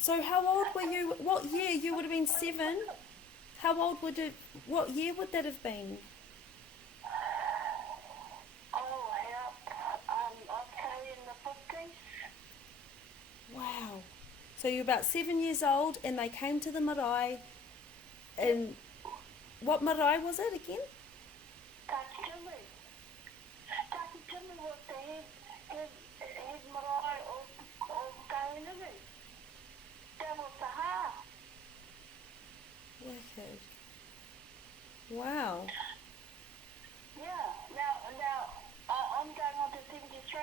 So how old were you? What year? You would have been 7. How old would it? What year would that have been? Oh, help. I'd say in the 50s. Wow. So you're about 7 years old, and they came to the marae. And what marae was it again? Customary. Customary was the head marae of Kainuru. That was the heart. Wicked. Wow. Yeah. Now, I'm going on to 73.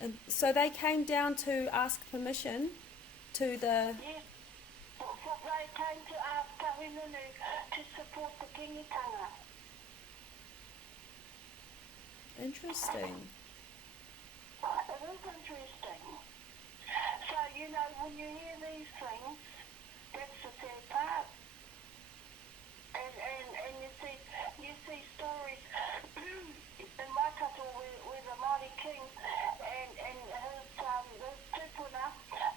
And so they came down to ask permission to the... Yes. But they came to ask Kainuru to support the Kingitanga. Interesting. It is interesting. So, you know, when you hear these things, that's the sad part. And you see stories in Waikato where the Maori king and his tupuna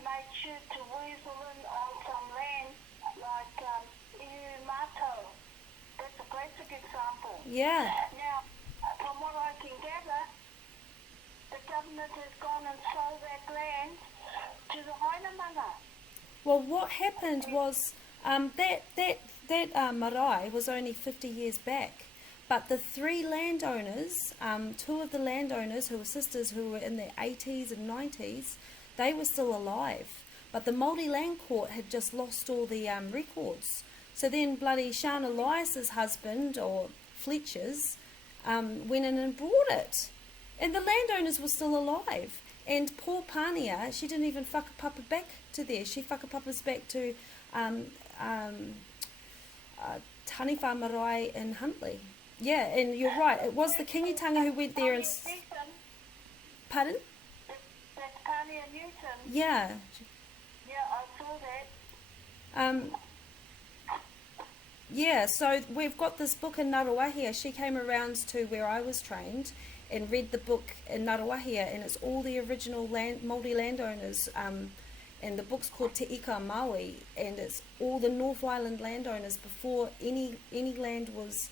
made sure to weasel in on some land like Iu Mato. That's a classic example. Yeah. Now, from what I can gather, the government has gone and sold that land to the Hainamanga. Well, what happened was that marae was only 50 years back, but the 3 landowners, 2 of the landowners who were sisters who were in their 80s and 90s, they were still alive. But the Māori Land Court had just lost all the records. So then bloody Sean Elias's husband, or Fletcher's, went in and brought it. And the landowners were still alive. And poor Pania, she didn't even whakapapa back to there. She whakapapas back to Taniwha Marae in Huntly. Yeah, and you're right. It was the Kingitanga who went there and... Pardon? That's Pania Newton. Yeah. Yeah, I saw that. Yeah, so we've got this book in Ngaruahia. She came around to where I was trained and read the book in Ngaruahia, and it's all the original Māori landowners, and the book's called Te Ika Maui, and it's all the North Island landowners before any land was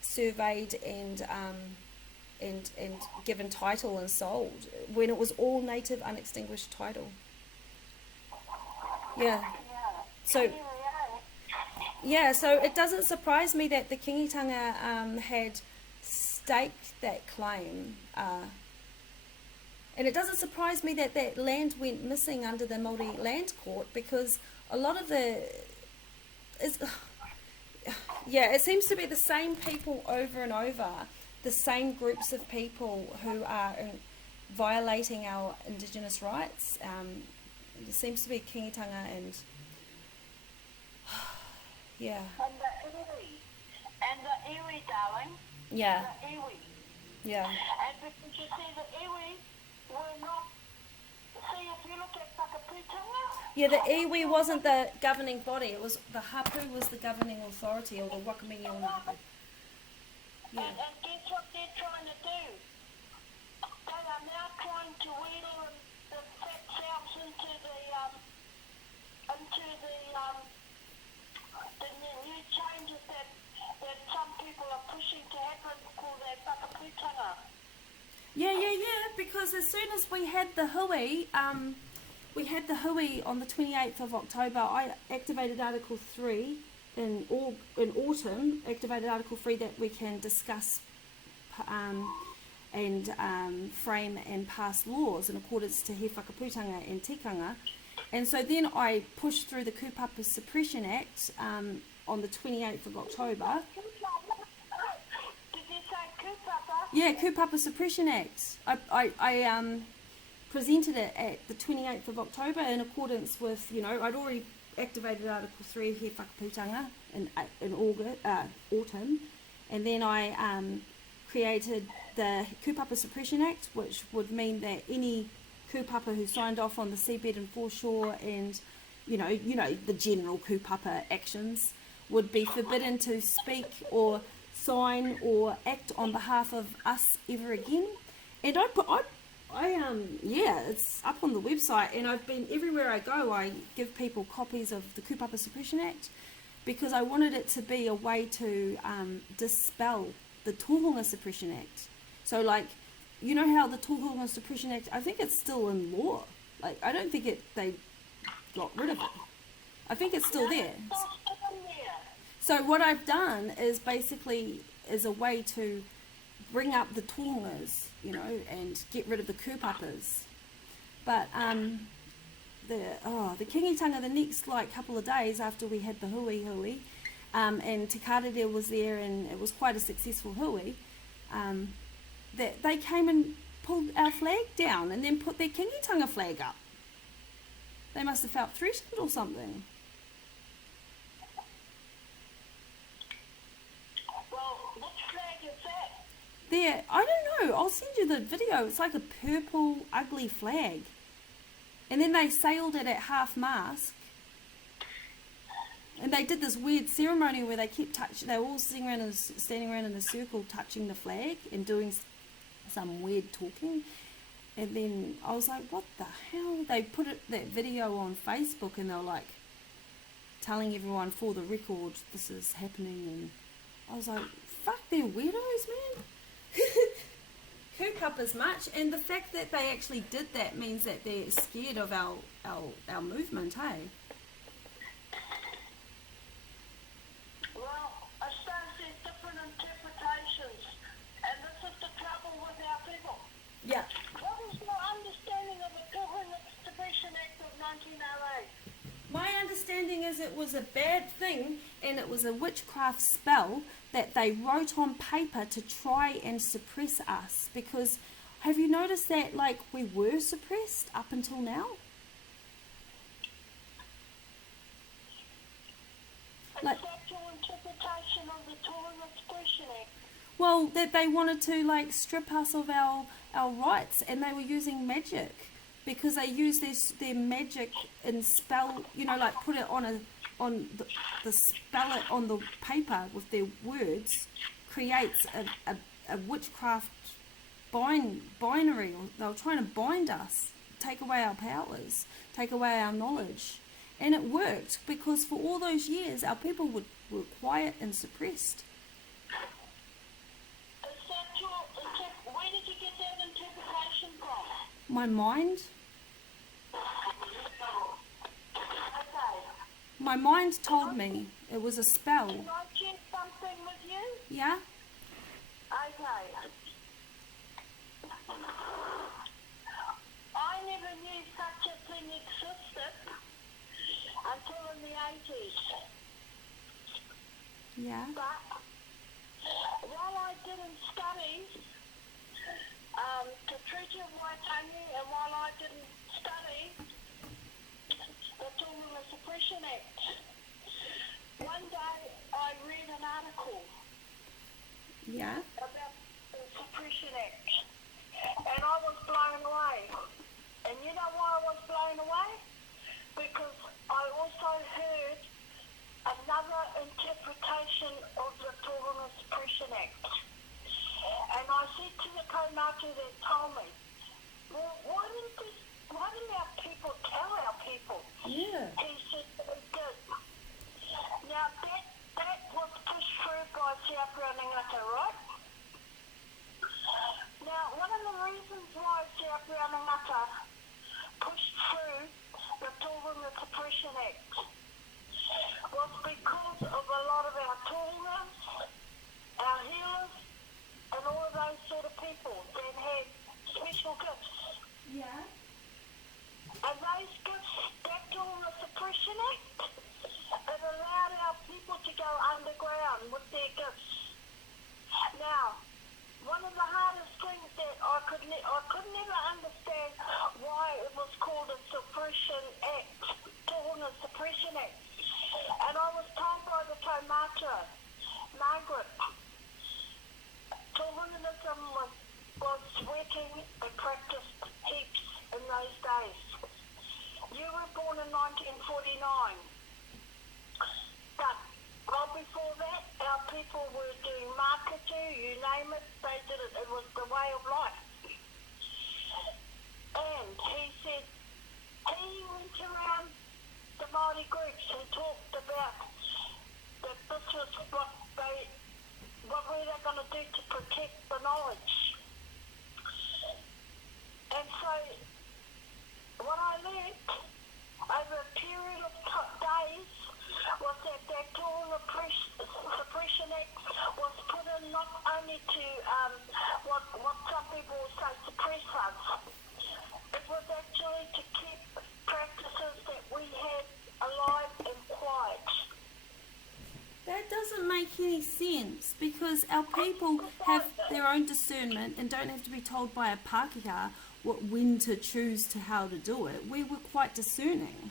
surveyed and given title and sold, when it was all native unextinguished title. Yeah. So... Yeah, so it doesn't surprise me that the Kingitanga had staked that claim, and it doesn't surprise me that that land went missing under the Māori Land Court, because a lot of it seems to be the same people over and over, the same groups of people who are violating our Indigenous rights. There seems to be Kingitanga and... Yeah. And the iwi, darling. Yeah. The iwi. Yeah. And because you see, the iwi were not... See, if you look at Whakaputanga... Yeah, the iwi wasn't the governing body. It was the hapu was the governing authority, or the wakamingi on the hapu. Yeah. And guess what they're trying to do? They are now trying to wheedle the fat souths into the new changes that some people are pushing to happen, called that Whakaputanga. Yeah, because as soon as we had the hui, on the 28th of October, I activated Article 3 in autumn, activated Article 3 that we can discuss and frame and pass laws in accordance to He Whakaputanga and Tikanga. And so then I pushed through the Kupapa Suppression Act on the 28th of October. Did you say Kupapa? Yeah, Kupapa Suppression Act. I presented it at the 28th of October in accordance with, I'd already activated Article 3 of He Whakaputanga in autumn. And then I created the Kupapa Suppression Act, which would mean that any kupapa who signed off on the seabed and foreshore and the general kupapa actions would be forbidden to speak or sign or act on behalf of us ever again. And I yeah, it's up on the website, and I've been everywhere I go. I give people copies of the Kupapa Suppression Act because I wanted it to be a way to dispel the Tohunga Suppression Act. So, like, you know how the Tohunga Suppression Act, I think it's still in law. Like, I don't think they got rid of it. I think it's still there. So what I've done is basically is a way to bring up the tohungas, you know, and get rid of the kupapas. But the Kingitanga, the next like couple of days after we had the hui, and Te Karere was there, and it was quite a successful hui, that they came and pulled our flag down and then put their Kingitanga flag up. They must have felt threatened or something. There, I don't know, I'll send you the video. It's like a purple, ugly flag. And then they sailed it at half mast. And they did this weird ceremony where they kept touching, they were all standing around in a circle touching the flag and doing some weird talking. And then I was like, what the hell? They put that video on Facebook, and they were like telling everyone, for the record, this is happening. And I was like, fuck, they're weirdos, man. Coop as much, and the fact that they actually did that means that they're scared of our movement, hey? Well, I suppose there's different interpretations, and this is the trouble with our people. Yeah. What is your understanding of the Tohunga Suppression Act of 1908? My understanding is it was a bad thing, and it was a witchcraft spell that they wrote on paper to try and suppress us. Because have you noticed that, like, we were suppressed up until now? Like, is that your interpretation of the Tohunga Suppression Act? Well, that they wanted to, like, strip us of our rights, and they were using magic. Because they use their magic and spell, you know, like put it on the spell it on the paper with their words, creates a witchcraft binary. Or they were trying to bind us, take away our powers, take away our knowledge. And it worked, because for all those years our people were quiet and suppressed. Where did you get that interpretation from? My mind. My mind told me it was a spell. Can I share something with you? Yeah? Okay. I never knew such a thing existed until in the 80s. Yeah. But while I didn't study the Treaty of Waitangi, and while I didn't study the Tohunga Suppression Act, one day I read an article Yeah. about the Suppression Act, and I was blown away. And you know why I was blown away? Because I also heard another interpretation of the Tohunga Suppression Act. And I said to the kaumatu that told me, well, why didn't our people tell our people? Yeah. He said they did. Now that was pushed through by Te Apirangata, right? Now one of the reasons why Te Apirangata pushed through the Tohunga Suppression Act was because of a lot of our tohungas, our healers, and all of those sort of people that had special gifts. Yeah. And those gifts, that Tohunga Suppression Act, it allowed our people to go underground with their gifts. Now, one of the hardest things that I could never understand why it was called a Suppression Act, Tohunga Suppression Act. And I was told by the taumata, Margaret, Tohunganism was working and practiced heaps in those days. You were born in 1949. But well before that, our people were doing marketing, you name it, they did it. It was the way of life. And he said he went around the Maori groups and talked about that this was what were they going to do to protect the knowledge. And so what I learned over a period of days was that Tool Suppression Act was put in not only to what some people would say suppress us. It was actually to keep practices that we had alive and quiet. That doesn't make any sense because our people have their own discernment and don't have to be told by a Pākehā when to choose to how to do it. We were quite discerning.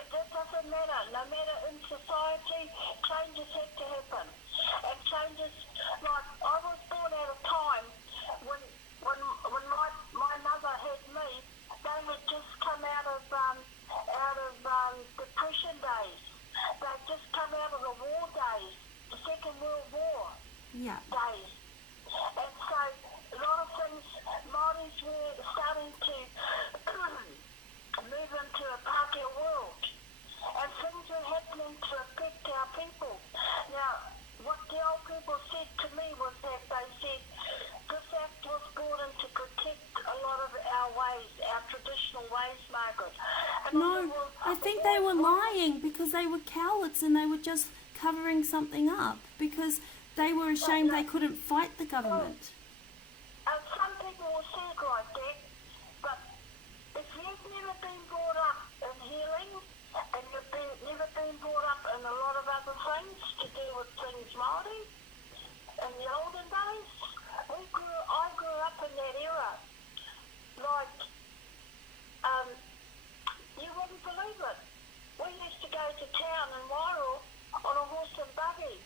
It doesn't matter. No matter in society, changes have to happen. And changes, like I was born at a time when my mother had me, they had just come out of depression days. They'd just come out of the war days, the Second World War days. And so a lot of things, Māoris were starting to move into a Pākehā world. And things were happening to affect our people. Now, what the old people said to me was that they said this act was brought in to protect a lot of our ways, our traditional ways, Margaret. And No, I think they were lying because they were cowards and they were just covering something up because they were ashamed they couldn't fight the government. Some people will say it like that, but if you've never been brought up in healing and you've never been brought up in a lot of other things to do with things Māori, in the olden days, I grew up in that era. Like, you wouldn't believe it. We used to go to town in Wairoa on a horse and buggy.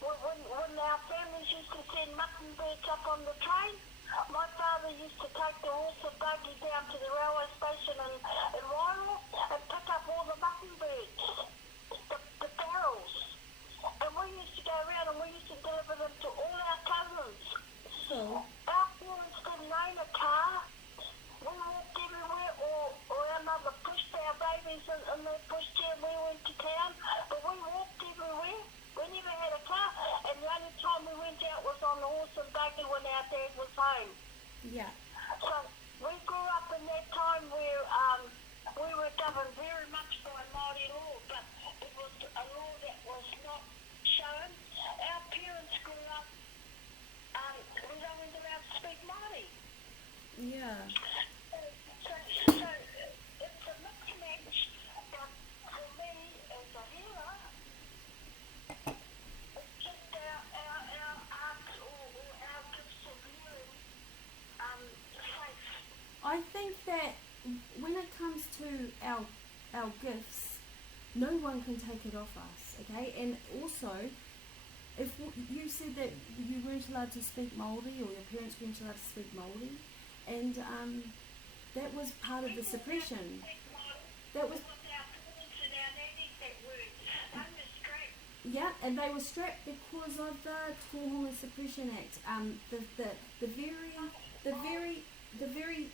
When our families used to send mutton birds up on the train, my father used to take the horse and buggy down to the railway station in Wairoa and pick up all the mutton birds, the barrels. And we used to go around and we used to deliver them to all our cousins. So, Our parents didn't own a car. We walked everywhere, or our mother pushed our babies in their pushchair and we went to town, but we walked everywhere. We never had a car, and the only time we went out was on the horse and buggy when our dad was home. yeah. So we grew up in that time where we were governed very much by Māori law, but it was a law that was not shown. Our parents grew up, we weren't allowed to speak Māori. Yeah. So it's a mixed match, but for me as a healer, it's just our art or our gifts of healing faith. I think that when it comes to our gifts, no one can take it off us, okay? And also, if you said that you weren't allowed to speak Māori or your parents weren't allowed to speak Māori, and that was part of the suppression. That was and they were strapped because of the Kupapa Suppression Act. The very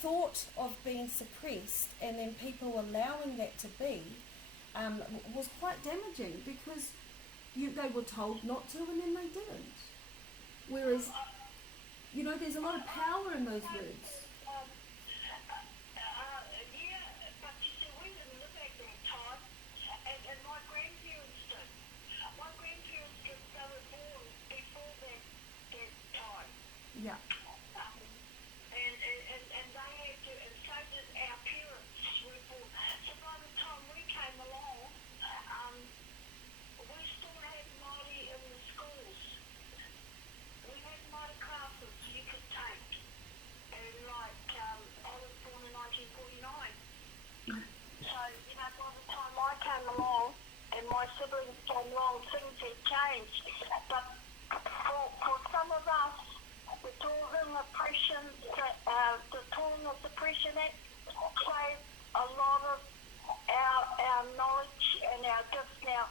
thought of being suppressed and then people allowing that to be was quite damaging because they were told not to and then they didn't. Whereas, there's a lot of power in those words. But you see, we didn't live at that time, and my grandparents did. My grandparents did, they were born before that time. Yeah. And they had to, and so did our parents were born. So by the time we came along, we still had Māori in the schools. We had Māori classes you could take. And I was born in 1949. So, by the time I came along and my siblings came along, things had changed. But for some of us, the Kupapa Suppression Act saved a lot of our knowledge and our gifts. Now,